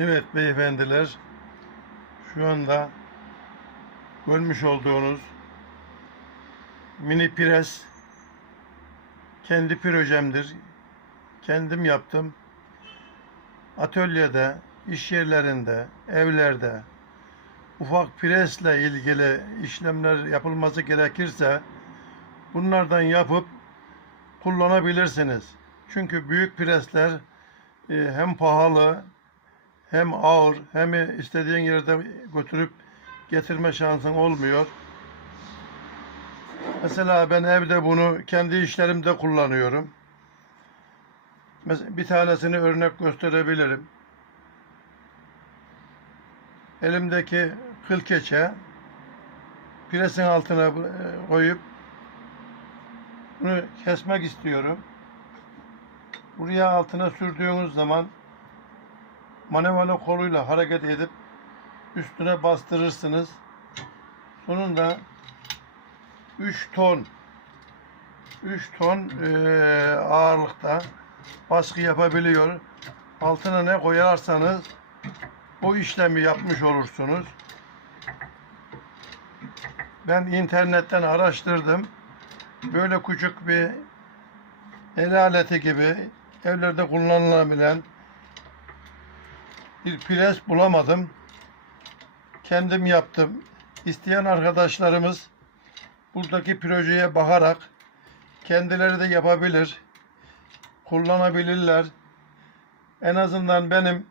Evet beyefendiler şu anda görmüş olduğunuz mini pres kendi projemdir. Kendim yaptım. Atölyede, iş yerlerinde, evlerde ufak presle ilgili işlemler yapılması gerekirse bunlardan yapıp kullanabilirsiniz. Çünkü büyük presler e, hem pahalı hem ağır hem istediğin yerde götürüp getirme şansın olmuyor. Mesela ben evde bunu kendi işlerimde kullanıyorum. Bir tanesini örnek gösterebilirim. Elimdeki kıl keçe presin altına e, koyup bunu kesmek istiyorum. Buraya altına sürdüğünüz zaman manevralı koluyla hareket edip üstüne bastırırsınız. Sonunda 3 ton 3 ton eee, ağırlıkta baskı yapabiliyor. Altına ne koyarsanız o işlemi yapmış olursunuz. Ben internetten araştırdım. Böyle küçük bir el aleti gibi evlerde kullanılabilen bir pres bulamadım. Kendim yaptım. İsteyen arkadaşlarımız buradaki projeye bakarak kendileri de yapabilir. Kullanabilirler. En azından benim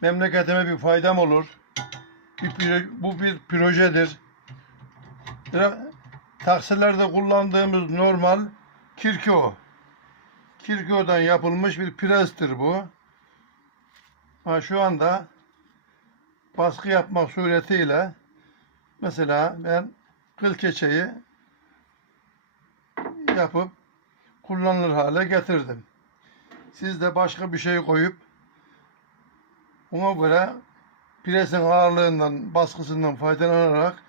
memleketime bir faydam olur. Bir bu bir projedir. Taksilerde kullandığımız normal kirko. Kirko'dan yapılmış bir prestir bu. Ha, şu anda baskı yapmak suretiyle mesela ben kıl keçeyi yapıp kullanılır hale getirdim. Siz de başka bir şey koyup ona göre presin ağırlığından, baskısından faydalanarak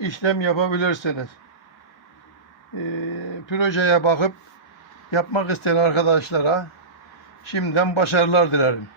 işlem yapabilirsiniz. Ee, projeye bakıp yapmak isteyen arkadaşlara şimdiden başarılar dilerim.